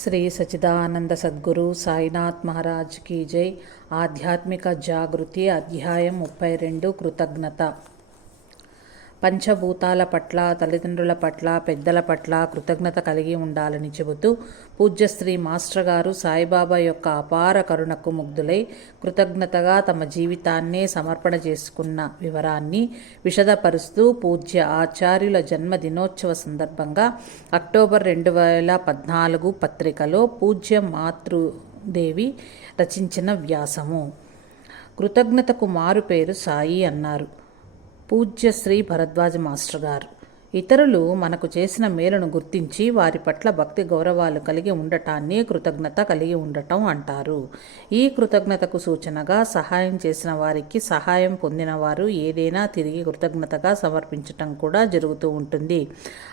శ్రీ సచిదానంద సద్గురు సాయినాథ్ మహారాజ్ కీ జై. ఆధ్యాత్మిక జాగృతి అధ్యాయం ముప్పై రెండు కృతజ్ఞత. పంచభూతాల పట్ల తల్లిదండ్రుల పట్ల పెద్దల పట్ల కృతజ్ఞత కలిగి ఉండాలని చెబుతూ పూజ్యశ్రీ మాస్టర్ గారు సాయిబాబా యొక్క అపార కరుణకు ముగ్ధులై కృతజ్ఞతగా తమ జీవితాన్నే సమర్పణ చేసుకున్న వివరాన్ని విషదపరుస్తూ పూజ్య ఆచార్యుల జన్మదినోత్సవ సందర్భంగా అక్టోబర్ రెండు వేల పద్నాలుగు పత్రికలో పూజ్య మాతృదేవి రచించిన వ్యాసము. కృతజ్ఞతకు మారు పేరు సాయి అన్నారు. పూజ్య శ్రీ భరద్వాజ మాస్టర్ గారు. ఇతరులు మనకు చేసిన మేలును గుర్తించి వారి పట్ల భక్తి గౌరవాలు కలిగి ఉండటాన్ని కృతజ్ఞత కలిగి ఉండటం అంటారు. ఈ కృతజ్ఞతకు సూచనగా సహాయం చేసిన వారికి సహాయం పొందిన వారు ఏదైనా తిరిగి కృతజ్ఞతగా సమర్పించటం కూడా జరుగుతూ ఉంటుంది.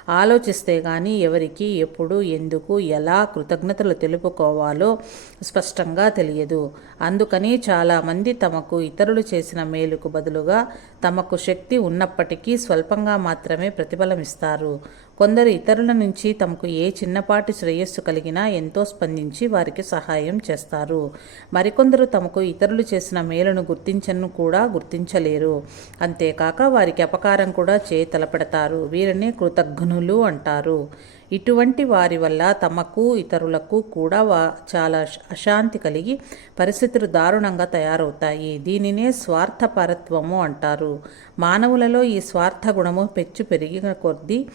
ఆలోచిస్తే కానీ ఎవరికి ఎప్పుడు ఎందుకు ఎలా కృతజ్ఞతలు తెలుపుకోవాలో స్పష్టంగా తెలియదు. అందుకని చాలామంది తమకు ఇతరులు చేసిన మేలుకు బదులుగా తమకు శక్తి ఉన్నప్పటికీ స్వల్పంగా మాత్రమే ప్రతిభ ప్రతిఫలం ఇస్తారు. కొందరు ఇతరుల నుంచి తమకు ఏ చిన్నపాటి శ్రేయస్సు కలిగినా ఎంతో స్పందించి వారికి సహాయం చేస్తారు. మరికొందరు తమకు ఇతరులు చేసిన మేలును గుర్తించను కూడా గుర్తించలేరు. అంతేకాక వారికి అపకారం కూడా చేయి తలపెడతారు వీరిని కృతజ్ఞులు అంటారు. ఇటువంటి వారి వల్ల తమకు ఇతరులకు కూడా వా చాలా అశాంతి కలిగి పరిస్థితులు దారుణంగా తయారవుతాయి. దీనినే స్వార్థపరత్వము అంటారు. మానవులలో ఈ స్వార్థ గుణము పెచ్చు పెరిగిన కొద్దీ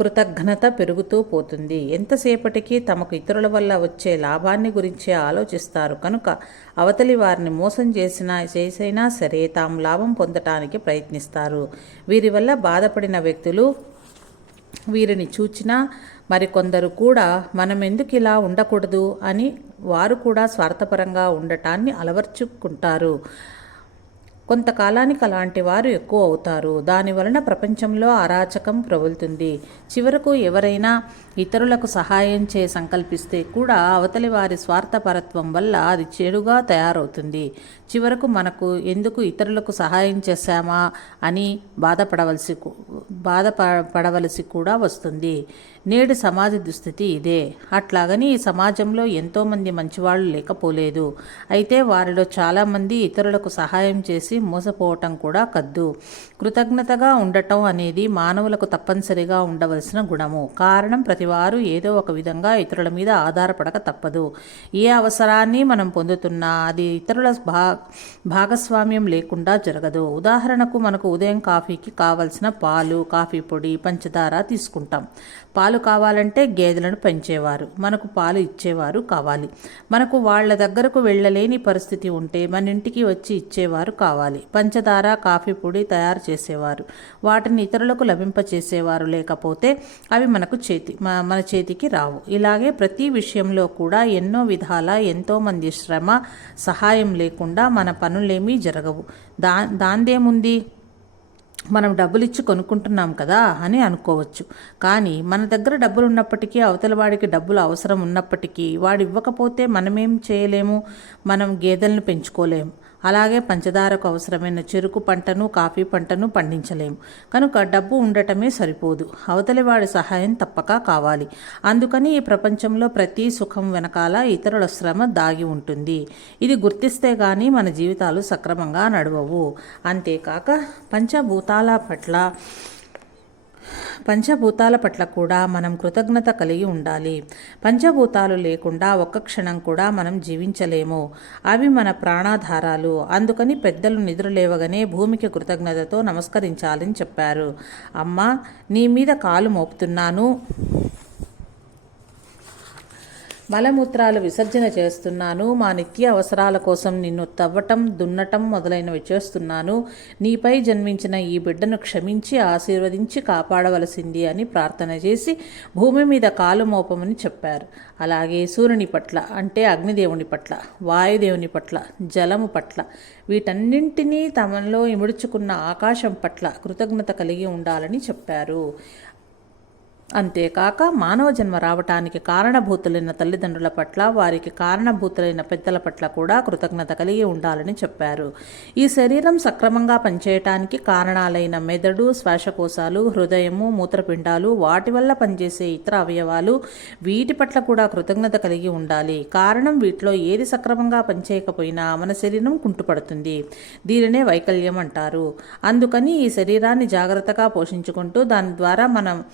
కృతజ్ఞత పెరుగుతూ పోతుంది. ఎంతసేపటికి తమకు ఇతరుల వల్ల వచ్చే లాభాన్ని గురించే ఆలోచిస్తారు. కనుక అవతలి వారిని మోసం చేసినా చేసైనా సరే తాము లాభం పొందటానికి ప్రయత్నిస్తారు. వీరి వల్ల బాధపడిన వ్యక్తులు వీరిని చూచినా మరికొందరు కూడా మనం ఎందుకు ఇలా ఉండకూడదు అని వారు కూడా స్వార్థపరంగా ఉండటాన్ని అలవర్చుకుంటారు. కొంతకాలానికి అలాంటి వారు ఎక్కువ అవుతారు. దానివలన ప్రపంచంలో అరాచకం ప్రబలుతుంది. చివరకు ఎవరైనా ఇతరులకు సహాయం చే సంకల్పిస్తే కూడా అవతలి వారి స్వార్థపరత్వం వల్ల అది చెడుగా తయారవుతుంది. చివరకు మనకు ఎందుకు ఇతరులకు సహాయం చేశామా అని బాధపడవలసి బాధపడవలసి కూడా వస్తుంది. నేడు సమాజ దుస్థితి ఇదే. అట్లాగని ఈ సమాజంలో ఎంతోమంది మంచివాళ్ళు లేకపోలేదు. అయితే వారిలో చాలామంది ఇతరులకు సహాయం చేసి మోసపోవటం కూడా కద్దు. కృతజ్ఞతగా ఉండటం అనేది మానవులకు తప్పనిసరిగా ఉండవలసిన గుణము. కారణం ప్రతివారు ఏదో ఒక విధంగా ఇతరుల మీద ఆధారపడక తప్పదు. ఏ అవసరాన్ని మనం పొందుతున్నా అది ఇతరుల భా భాగస్వామ్యం లేకుండా జరగదు. ఉదాహరణకు మనకు ఉదయం కాఫీకి కావలసిన పాలు కాఫీ పొడి పంచదార తీసుకుంటాం. పాలు కావాలంటే గేదెలను పెంచేవారు. మనకు పాలు ఇచ్చేవారు కావాలి. మనకు వాళ్ళ దగ్గరకు వెళ్ళలేని పరిస్థితి ఉంటే మన ఇంటికి వచ్చి ఇచ్చేవారు కావాలి. పంచదార కాఫీ పొడి తయారు చేసేవారు. వాటిని ఇతరులకు లభింపచేసేవారు లేకపోతే అవి మనకు చేతి మన చేతికి రావు. ఇలాగే ప్రతి విషయంలో కూడా ఎన్నో విధాల ఎంతోమంది శ్రమ సహాయం లేకుండా మన పనులేమీ జరగవు. దా దాందేముంది? మనం డబ్బులు ఇచ్చి కొనుక్కుంటున్నాం కదా అని అనుకోవచ్చు. కానీ మన దగ్గర డబ్బులు ఉన్నప్పటికీ అవతల వాడికి డబ్బులు అవసరం ఉన్నప్పటికీ వాడు ఇవ్వకపోతే మనమేం చేయలేము? మనం గేదెలను పెంచుకోలేము. అలాగే పంచదారకు అవసరమైన చెరుకు పంటను కాఫీ పంటను పండించలేము కనుక డబ్బు ఉండటమే సరిపోదు. అవతలి వాడి సహాయం తప్పక కావాలి. అందుకని ఈ ప్రపంచంలో ప్రతి సుఖం వెనకాల ఇతరుల శ్రమ దాగి ఉంటుంది. ఇది గుర్తిస్తే గాని మన జీవితాలు సక్రమంగా నడవవు. అంతేకాక పంచభూతాల పట్ల పంచభూతాల పట్ల కూడా మనం కృతజ్ఞత కలిగి ఉండాలి. పంచభూతాలు లేకుండా ఒక్క క్షణం కూడా మనం జీవించలేము. అవి మన ప్రాణాధారాలు. అందుకని పెద్దలు నిద్రలేవగానే భూమికి కృతజ్ఞతతో నమస్కరించాలని చెప్పారు. అమ్మ నీ మీద కాలు మోపుతున్నాను. మలమూత్రాలు విసర్జన చేస్తున్నాను. మా నిత్య అవసరాల కోసం నిన్ను తవ్వటం దున్నటం మొదలైనవి చేస్తున్నాను. నీపై జన్మించిన ఈ బిడ్డను క్షమించి ఆశీర్వదించి కాపాడవలసింది అని ప్రార్థన చేసి భూమి మీద కాలు మోపమని చెప్పారు. అలాగే సూర్యుని పట్ల అంటే అగ్నిదేవుని పట్ల వాయుదేవుని పట్ల జలము పట్ల వీటన్నింటినీ తమలో ఇముడుచుకున్న ఆకాశం పట్ల కృతజ్ఞత కలిగి ఉండాలని చెప్పారు. అంతేకాక మానవ జన్మ రావటానికి కారణభూతులైన తల్లిదండ్రుల పట్ల వారికి కారణభూతులైన పెద్దల పట్ల కూడా కృతజ్ఞత కలిగి ఉండాలని చెప్పారు. ఈ శరీరం సక్రమంగా పనిచేయటానికి కారణాలైన మెదడు శ్వాసకోశాలు హృదయము మూత్రపిండాలు వాటి వల్ల పనిచేసే ఇతర అవయవాలు వీటి పట్ల కూడా కృతజ్ఞత కలిగి ఉండాలి. కారణం వీటిలో ఏది సక్రమంగా పనిచేయకపోయినా మన శరీరం కుంటుపడుతుంది. దీనినే వైకల్యం అంటారు. అందుకని ఈ శరీరాన్ని జాగ్రత్తగా పోషించుకుంటూ దాని ద్వారా మనం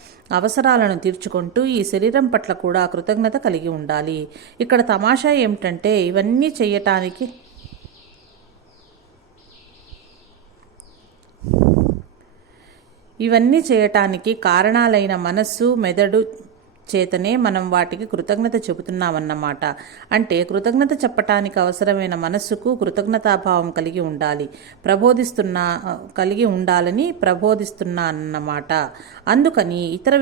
అవసరాలను తీర్చుకుంటూ ఈ శరీరం పట్ల కూడా కృతజ్ఞత కలిగి ఉండాలి. ఇక్కడ తమాషా ఏమిటంటే ఇవన్నీ చేయటానికి ఇవన్నీ చేయటానికి కారణాలైన మనస్సు మెదడు చేతనే మనం వాటికి కృతజ్ఞత చెబుతున్నామన్నమాట. అంటే కృతజ్ఞత చెప్పటానికి అవసరమైన మనస్సుకు కృతజ్ఞతాభావం కలిగి ఉండాలి. ప్రబోధిస్తున్న కలిగి ఉండాలని ప్రబోధిస్తున్నా అన్నమాట. అందుకని ఇతర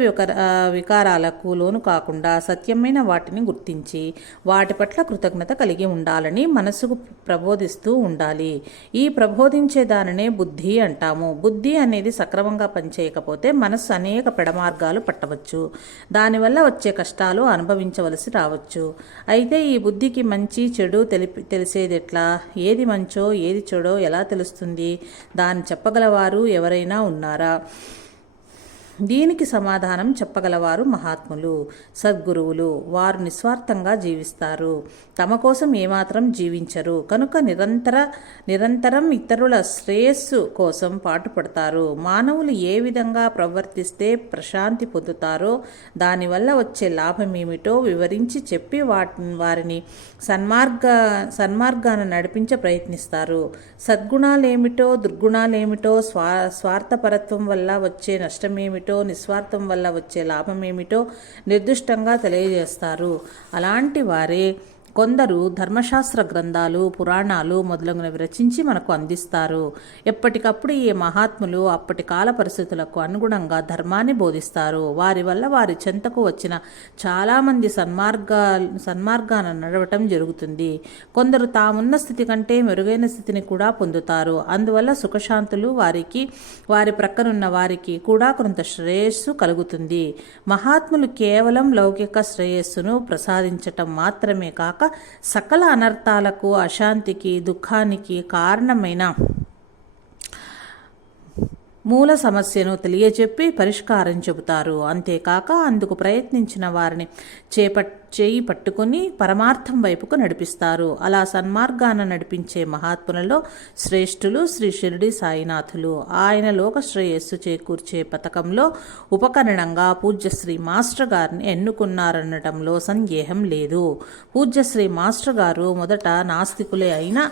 వికారాలకు లోను కాకుండా సత్యమైన వాటిని గుర్తించి వాటి పట్ల కృతజ్ఞత కలిగి ఉండాలని మనస్సుకు ప్రబోధిస్తూ ఉండాలి. ఈ ప్రబోధించే దానినే బుద్ధి అంటాము. బుద్ధి అనేది సక్రమంగా పనిచేయకపోతే మనస్సు అనేక పెడమార్గాలు పట్టవచ్చు. దానివల్ల వచ్చే కష్టాలు అనుభవించవలసి రావచ్చు. అయితే ఈ బుద్ధికి మంచి చెడు తెలిపి తెలిసేది ఎట్లా? ఏది మంచో ఏది చెడో ఎలా తెలుస్తుంది? దాన్ని చెప్పగలవారు ఎవరైనా ఉన్నారా? దీనికి సమాధానం చెప్పగలవారు మహాత్ములు. సద్గురువులు వారు నిస్వార్థంగా జీవిస్తారు. తమ కోసం ఏమాత్రం జీవించరు. కనుక నిరంతర నిరంతరం ఇతరుల శ్రేయస్సు కోసం పాటుపడతారు. మానవులు ఏ విధంగా ప్రవర్తిస్తే ప్రశాంతి పొందుతారో దానివల్ల వచ్చే లాభం ఏమిటో వివరించి చెప్పి వాటి వారిని సన్మార్గ సన్మార్గాన నడిపించే ప్రయత్నిస్తారు. సద్గుణాలేమిటో దుర్గుణాలేమిటో స్వా స్వార్థపరత్వం వల్ల వచ్చే నష్టమేమిటో ఏమిటో నిస్వార్థం వల్ల వచ్చే లాభం ఏమిటో నిర్దిష్టంగా తెలియజేస్తారు. అలాంటి వారే కొందరు ధర్మశాస్త్ర గ్రంథాలు పురాణాలు మొదలగునవి రచించి మనకు అందిస్తారు. ఎప్పటికప్పుడు ఈ మహాత్ములు అప్పటి కాల పరిస్థితులకు అనుగుణంగా ధర్మాన్ని బోధిస్తారు. వారి వల్ల వారి చెంతకు వచ్చిన చాలామంది సన్మార్గా సన్మార్గాన నడవటం జరుగుతుంది. కొందరు తామున్న స్థితి కంటే మెరుగైన స్థితిని కూడా పొందుతారు. అందువల్ల సుఖశాంతులు వారికి వారి ప్రక్కనున్న వారికి కూడా కొంత శ్రేయస్సు కలుగుతుంది. మహాత్ములు కేవలం లౌకిక శ్రేయస్సును ప్రసాదించటం మాత్రమే కాక సకల అనర్థాలకు అశాంతికి దుఃఖానికి కారణమైన మూల సమస్యను తెలియజెప్పి పరిష్కారం చెబుతారు. అంతేకాక అందుకు ప్రయత్నించిన వారిని చేపట్ చేయి పట్టుకుని పరమార్థం వైపుకు నడిపిస్తారు. అలా సన్మార్గాన నడిపించే మహాత్ములలో శ్రేష్ఠులు శ్రీ షిరిడి సాయినాథులు. ఆయన లోక శ్రేయస్సు చేకూర్చే పథకంలో ఉపకరణంగా పూజ్యశ్రీ మాస్టర్ గారిని ఎన్నుకున్నారనటంలో సందేహం లేదు. పూజ్యశ్రీ మాస్టర్ గారు మొదట నాస్తికులే అయినా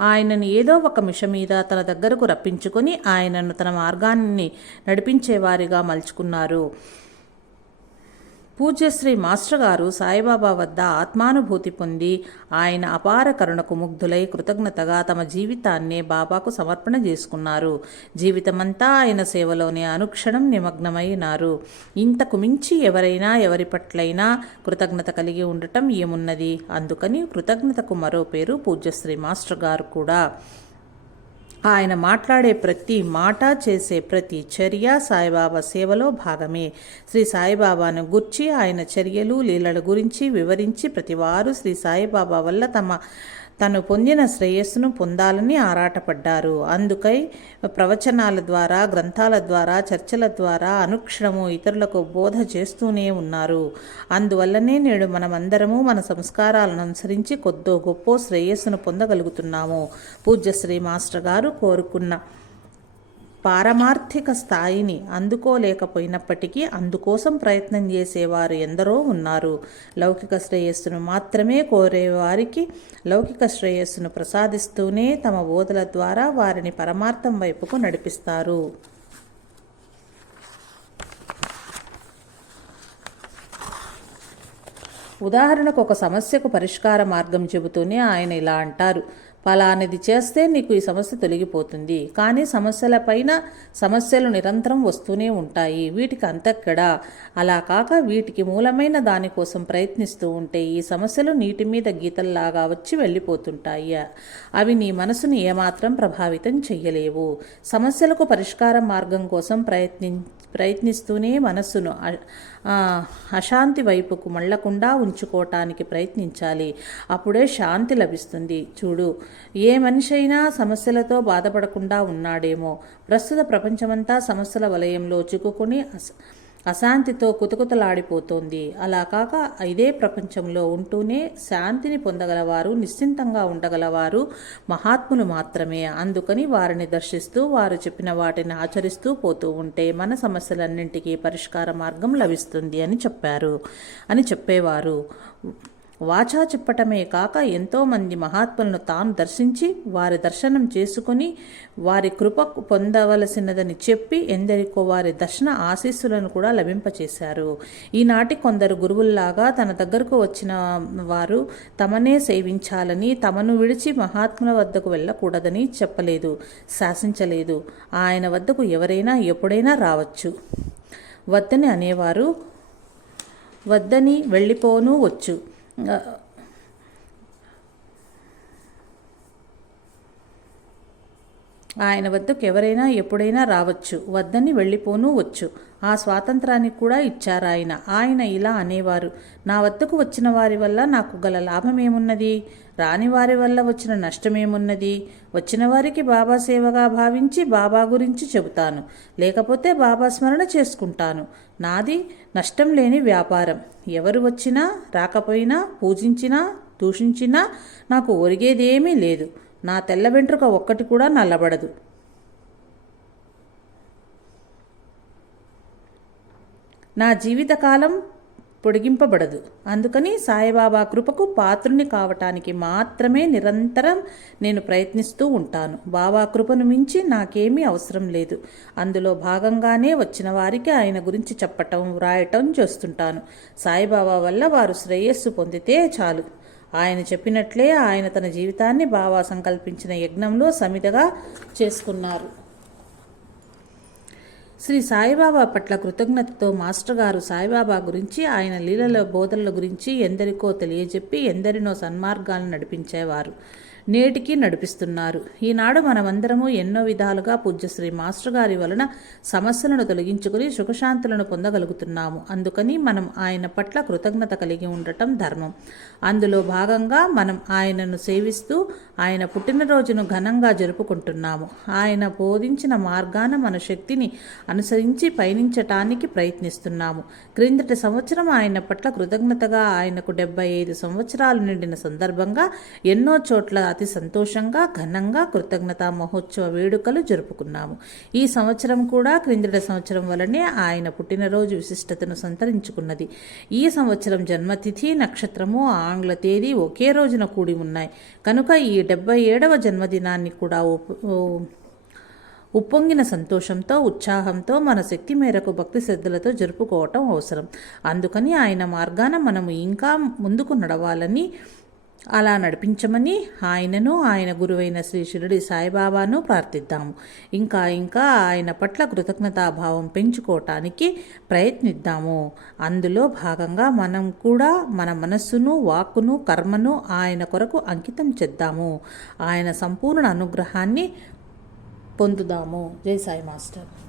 ఆయనను ఏదో ఒక మిష మీద తన దగ్గరకు రప్పించుకొని ఆయనను తన మార్గాన్ని నడిపించేవారిగా మలుచుకున్నారు. పూజ్యశ్రీ మాస్టర్ గారు సాయిబాబా వద్ద ఆత్మానుభూతి పొంది ఆయన అపార కరుణకు ముగ్ధులై కృతజ్ఞతగా తమ జీవితాన్నే బాబాకు సమర్పణ చేసుకున్నారు. జీవితమంతా ఆయన సేవలోనే అనుక్షణం నిమగ్నమైనారు. ఇంతకు మించి ఎవరైనా ఎవరి పట్లైనా కృతజ్ఞత కలిగి ఉండటం ఏమున్నది? అందుకని కృతజ్ఞతకు మరో పేరు పూజ్యశ్రీ మాస్టర్ గారు కూడా. ఆయన మాట్లాడే ప్రతి మాట చేసే ప్రతి చర్య సాయిబాబా సేవలో భాగమే. శ్రీ సాయిబాబాను గుర్చి ఆయన చర్యలు లీలల గురించి వివరించి ప్రతివారు శ్రీ సాయిబాబా వల్ల తమ తను పొందిన శ్రేయస్సును పొందాలని ఆరాటపడ్డారు. అందుకై ప్రవచనాల ద్వారా గ్రంథాల ద్వారా చర్చల ద్వారా అనుక్షణము ఇతరులకు బోధ చేస్తూనే ఉన్నారు. అందువల్లనే నేడు మనమందరము మన సంస్కారాలను అనుసరించి కొద్దో గొప్ప శ్రేయస్సును పొందగలుగుతున్నాము. పూజ్యశ్రీ మాస్టర్ గారు కోరుకున్న పారమార్థిక స్థాయిని అందుకోలేకపోయినప్పటికీ అందుకోసం ప్రయత్నం చేసేవారు ఎందరో ఉన్నారు. లౌకిక శ్రేయస్సును మాత్రమే కోరేవారికి లౌకిక శ్రేయస్సును ప్రసాదిస్తూనే తమ బోధల ద్వారా వారిని పరమార్థం వైపుకు నడిపిస్తారు. ఉదాహరణకు ఒక సమస్యకు పరిష్కార మార్గం చెబుతూనే ఆయన ఇలా అంటారు. పలానిది చేస్తే నీకు ఈ సమస్య తొలగిపోతుంది. కానీ సమస్యలపైన సమస్యలు నిరంతరం వస్తూనే ఉంటాయి. వీటికి అంతక్కడ? అలా కాక వీటికి మూలమైన దానికోసం ప్రయత్నిస్తూ ఉంటే ఈ సమస్యలు నీటి మీద గీతల్లాగా వచ్చి వెళ్ళిపోతుంటాయి. అవి నీ మనసును ఏమాత్రం ప్రభావితం చెయ్యలేవు. సమస్యలకు పరిష్కార మార్గం కోసం ప్రయత్ని ప్రయత్నిస్తూనే మనస్సును అశాంతి వైపుకు మళ్ళకుండా ఉంచుకోవటానికి ప్రయత్నించాలి. అప్పుడే శాంతి లభిస్తుంది. చూడు ఏ మనిషి అయినా సమస్యలతో బాధపడకుండా ఉన్నాడేమో. ప్రస్తుత ప్రపంచమంతా సమస్యల వలయంలో చిక్కుకుని అశాంతితో కుతకుతలాడిపోతోంది. అలా కాక ఇదే ప్రపంచంలో ఉంటూనే శాంతిని పొందగలవారు నిశ్చింతంగా ఉండగలవారు మహాత్ములు మాత్రమే. అందుకని వారిని దర్శిస్తూ వారు చెప్పిన వాటిని ఆచరిస్తూ పోతూ ఉంటే మన సమస్యలన్నింటికీ పరిష్కార మార్గం లభిస్తుంది అని చెప్పారు అని చెప్పేవారు. వాచా చెప్పటమే కాక ఎంతోమంది మహాత్ములను తాను దర్శించి వారి దర్శనం చేసుకుని వారి కృప పొందవలసినదని చెప్పి ఎందరికో వారి దర్శన ఆశీస్సులను కూడా లభింపచేశారు. ఈనాటి కొందరు గురువుల్లాగా తన దగ్గరకు వచ్చిన వారు తమనే సేవించాలని తమను విడిచి మహాత్ముల వద్దకు వెళ్ళకూడదని చెప్పలేదు శాసించలేదు. ఆయన వద్దకు ఎవరైనా ఎప్పుడైనా రావచ్చు. వద్దని అనేవారు వద్దని వెళ్ళిపోను వచ్చు. 那 ఆయన వద్దకు ఎవరైనా ఎప్పుడైనా రావచ్చు. వద్దని వెళ్ళిపోను వచ్చు. ఆ స్వాతంత్రాన్ని కూడా ఇచ్చారు ఆయన. ఆయన ఇలా అనేవారు. నా వద్దకు వచ్చిన వారి వల్ల నాకు గల లాభమేమున్నది? రాని వారి వల్ల వచ్చిన నష్టమేమున్నది? వచ్చిన వారికి బాబా సేవగా భావించి బాబా గురించి చెబుతాను. లేకపోతే బాబా స్మరణ చేసుకుంటాను. నాది నష్టం లేని వ్యాపారం. ఎవరు వచ్చినా రాకపోయినా పూజించినా దూషించినా నాకు ఒరిగేదేమీ లేదు. నా తెల్ల వెంట్రుక ఒక్కటి కూడా నల్లబడదు. నా జీవితకాలం పొడిగింపబడదు. అందుకని సాయిబాబా కృపకు పాత్రుని కావటానికి మాత్రమే నిరంతరం నేను ప్రయత్నిస్తూ ఉంటాను. బాబా కృపను మించి నాకేమీ అవసరం లేదు. అందులో భాగంగానే వచ్చిన వారికి ఆయన గురించి చెప్పటం వ్రాయటం చేస్తుంటాను. సాయిబాబా వల్ల వారు శ్రేయస్సు పొందితే చాలు. ఆయన చెప్పినట్లే ఆయన తన జీవితాన్ని బావా సంకల్పించిన యజ్ఞంలో సమితగా చేసుకున్నారు. శ్రీ సాయిబాబా పట్ల కృతజ్ఞతతో మాస్టర్ గారు సాయిబాబా గురించి ఆయన లీలల బోధనల గురించి ఎందరికో తెలియజెప్పి ఎందరినో సన్మార్గాలను నడిపించేవారు. నేటికి నడిపిస్తున్నారు. ఈనాడు మనమందరము ఎన్నో విధాలుగా పూజ్యశ్రీ మాస్టర్ గారి వలన సమస్యలను తొలగించుకుని సుఖశాంతులను పొందగలుగుతున్నాము. అందుకని మనం ఆయన పట్ల కృతజ్ఞత కలిగి ఉండటం ధర్మం. అందులో భాగంగా మనం ఆయనను సేవిస్తూ ఆయన పుట్టినరోజును ఘనంగా జరుపుకుంటున్నాము. ఆయన బోధించిన మార్గాన మన శక్తిని అనుసరించి పయనించటానికి ప్రయత్నిస్తున్నాము. క్రిందటి సంవత్సరం ఆయన పట్ల కృతజ్ఞతగా ఆయనకు డెబ్బై ఐదు సంవత్సరాలు నిండిన సందర్భంగా ఎన్నో చోట్ల అతి సంతోషంగా ఘనంగా కృతజ్ఞతా మహోత్సవ వేడుకలు జరుపుకున్నాము. ఈ సంవత్సరం కూడా క్రిందట సంవత్సరం వలనే ఆయన పుట్టినరోజు విశిష్టతను సంతరించుకున్నది. ఈ సంవత్సరం జన్మతిథి నక్షత్రము ఆంగ్ల తేదీ ఒకే రోజున కూడి ఉన్నాయి. కనుక ఈ డెబ్బై ఏడవ జన్మదినాన్ని కూడా ఉప్పొంగిన సంతోషంతో ఉత్సాహంతో మన శక్తి మేరకు భక్తి శ్రద్ధలతో జరుపుకోవటం అవసరం. అందుకని ఆయన మార్గాన మనము ఇంకా ముందుకు నడవాలని అలా నడిపించమని ఆయనను ఆయన గురువైన శ్రీ షిరిడి సాయిబాబాను ప్రార్థిద్దాము. ఇంకా ఇంకా ఆయన పట్ల కృతజ్ఞతాభావం పెంచుకోవటానికి ప్రయత్నిద్దాము. అందులో భాగంగా మనం కూడా మన మనస్సును వాక్కును కర్మను ఆయన కొరకు అంకితం చేద్దాము. ఆయన సంపూర్ణ అనుగ్రహాన్ని పొందుదాము. జై సాయి మాస్టర్.